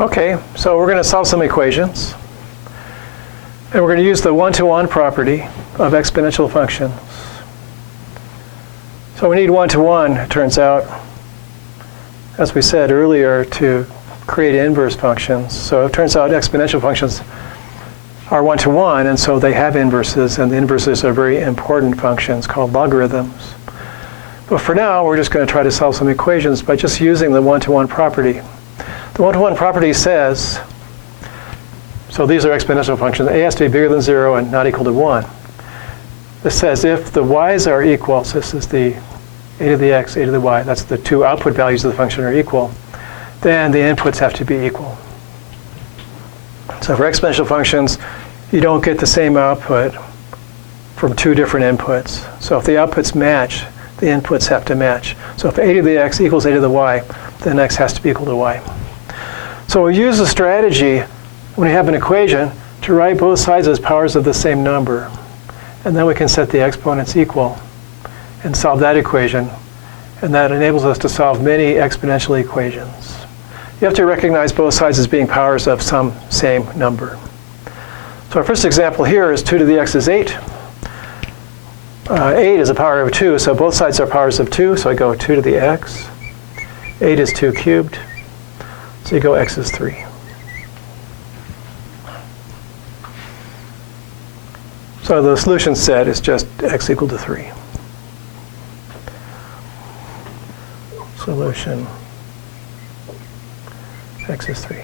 Okay, so we're going to solve some equations. And we're going to use the one-to-one property of exponential functions. So we need one-to-one, it turns out, as we said earlier, to create inverse functions. So it turns out exponential functions are one-to-one, and so they have inverses, and the inverses are very important functions called logarithms. But for now, we're just going to try to solve some equations by just using the one-to-one property. The one-to-one property says, so these are exponential functions. A has to be bigger than 0 and not equal to 1. This says if the y's are equal, so this is the a to the x, a to the y, that's the two output values of the function are equal, then the inputs have to be equal. So for exponential functions, you don't get the same output from two different inputs. So if the outputs match, the inputs have to match. So if a to the x equals a to the y, then x has to be equal to y. So we use the strategy when we have an equation to write both sides as powers of the same number. And then we can set the exponents equal and solve that equation. And that enables us to solve many exponential equations. You have to recognize both sides as being powers of some same number. So our first example here is 2 to the x is 8. 8 is a power of 2, so both sides are powers of 2. So I go 2 to the x. 8 is 2 cubed. So you go x is 3. So the solution set is just x equal to 3. Solution x is 3.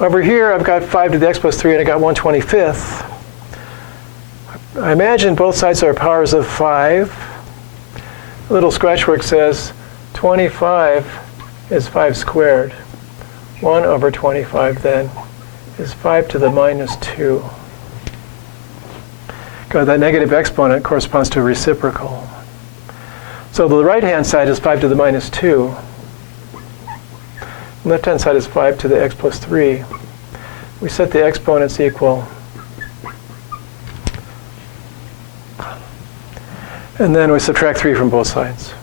Over here, I've got 5 to the x plus 3, and I got 1/25. I imagine both sides are powers of 5. A little scratch work says 25 is 5 squared. 1 over 25 then is 5 to the minus 2. That negative exponent corresponds to a reciprocal. So the right-hand side is 5 to the minus 2. The left-hand side is 5 to the x plus 3. We set the exponents equal. And then we subtract 3 from both sides.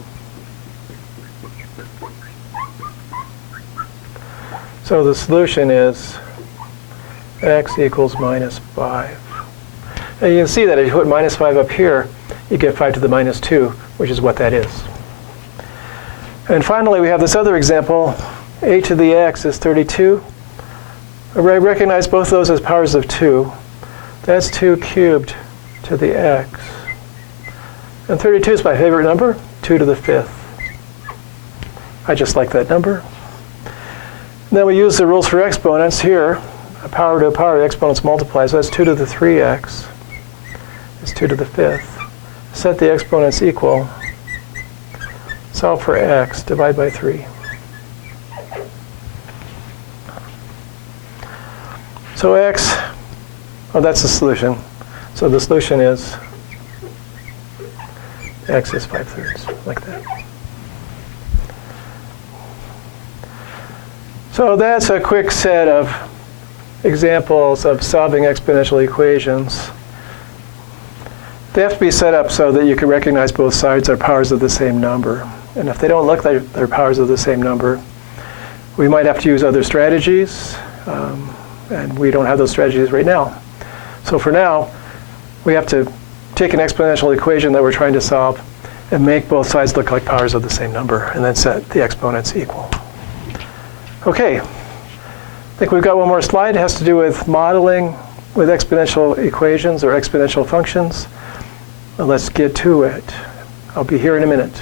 So the solution is x equals minus 5. And you can see that if you put minus 5 up here, you get 5 to the minus 2, which is what that is. And finally, we have this other example. A to the x is 32. I recognize both of those as powers of 2. That's 2 cubed to the x. And 32 is my favorite number, 2 to the 5th. I just like that number. And then we use the rules for exponents here. A power to a power, the exponents multiply. So that's 2 to the 3x. It's 2 to the 5th. Set the exponents equal. Solve for x, divide by 3. So x, oh, that's the solution. So the solution is x is 5/3, like that. So that's a quick set of examples of solving exponential equations. They have to be set up so that you can recognize both sides are powers of the same number. And if they don't look like they're powers of the same number, we might have to use other strategies. And we don't have those strategies right now. So for now, we have to take an exponential equation that we're trying to solve and make both sides look like powers of the same number, and then set the exponents equal. Okay, I think we've got one more slide. It has to do with modeling with exponential equations or exponential functions. Well, let's get to it. I'll be here in a minute.